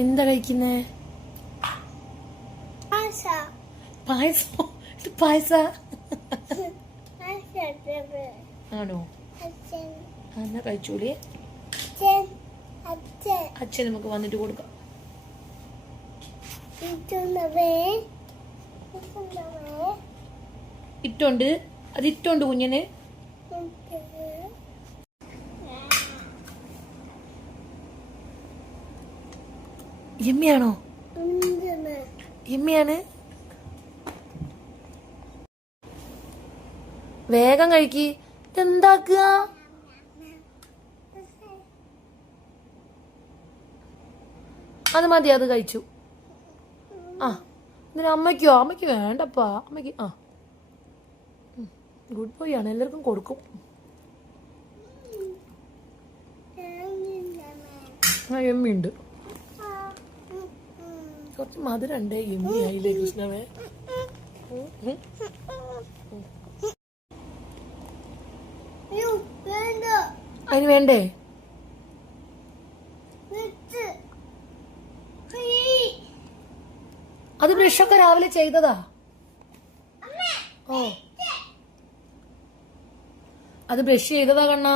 എന്താ കഴിക്കുന്നേ? പായസം. ഇത് പായസ. ആണോ? എന്നാ കഴിച്ചൂടി അച്ഛൻ. നമുക്ക് വന്നിട്ട് കൊടുക്കാം. ഇട്ടുണ്ട് അത് ഇട്ടുണ്ട്. കുഞ്ഞിന്. എമ്മയാണോ യമ്മിയാണ്. വേഗം കഴിക്ക്. എന്താക്കുക അത് മതി അത് കഴിച്ചു. ആ ഇതിന് അമ്മയ്ക്കോ? അമ്മയ്ക്ക് വേണ്ടപ്പാ. അമ്മയ്ക്ക് ആ. ഗുഡ് ബോയ് ആണ്. എല്ലാവർക്കും കൊടുക്കും. ആ എമ്മിയുണ്ട് കുറച്ച് മധുരണ്ടേ എമ്മി ആയില്ലേ കൃഷ്ണവേ അതിന് വേണ്ടേ? അത് ബ്രഷൊക്കെ രാവിലെ ചെയ്തതാ. ഓ. അത് ബ്രഷ് ചെയ്തതാ കണ്ണാ.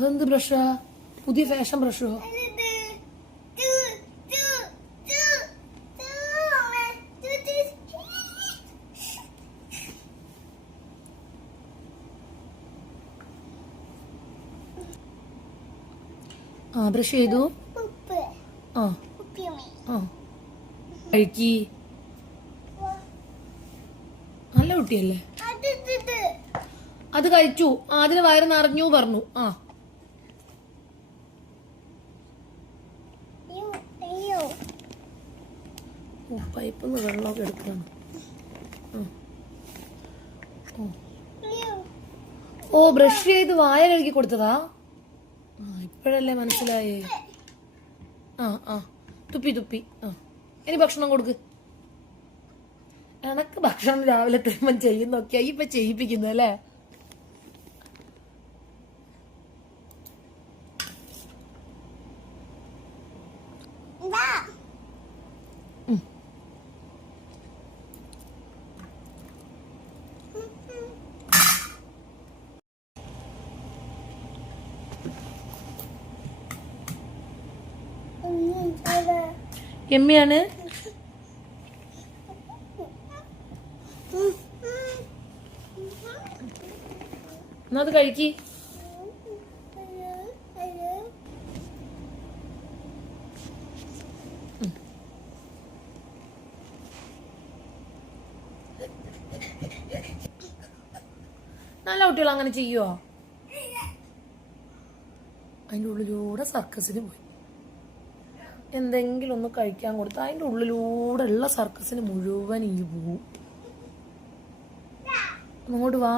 അതെന്ത് ബ്രഷാ? പുതിയ ഫാഷൻ ബ്രഷോ? ആ ബ്രഷ് ചെയ്തു. ആ. കഴിക്കി നല്ല കുട്ടിയല്ലേ? അത് അത് കഴിച്ചു. അതിന് വയറ് നിറഞ്ഞു പറഞ്ഞു. ആ. ഓ, വെള്ളമൊക്കെ എടുക്കണം. അയ്യോ ഓ ബ്രഷ് ചെയ്ത് വായ കഴുകി കൊടുത്തതാ? ഇപ്പോഴല്ലേ മനസ്സിലായേ? ആ ആ തുപ്പി തുപ്പി ആ. ഇനി ഭക്ഷണം കൊടുക്ക്. എനക്ക് ഭക്ഷണം രാവിലെ തരുമ്പം ചെയ്യുന്നൊക്കെയാ ഇപ്പൊ ചെയ്യിപ്പിക്കുന്നത് അല്ലേ ഇതാ ഉം, അതെ. എമ്മയാണ്? എന്നാ അത് കഴിക്കി. നല്ല കുട്ടികൾ അങ്ങനെ ചെയ്യുവോ? അതിന്റെ ഉള്ളിലൂടെ സർക്കസിന് പോയി. എന്തെങ്കിലും ഒന്ന് കഴിക്കാൻ കൊടുത്ത് അതിന്റെ ഉള്ളിലൂടെ ഉള്ള സർക്കസിന് മുഴുവൻ ഈ പോവും അങ്ങോട്ട് വാ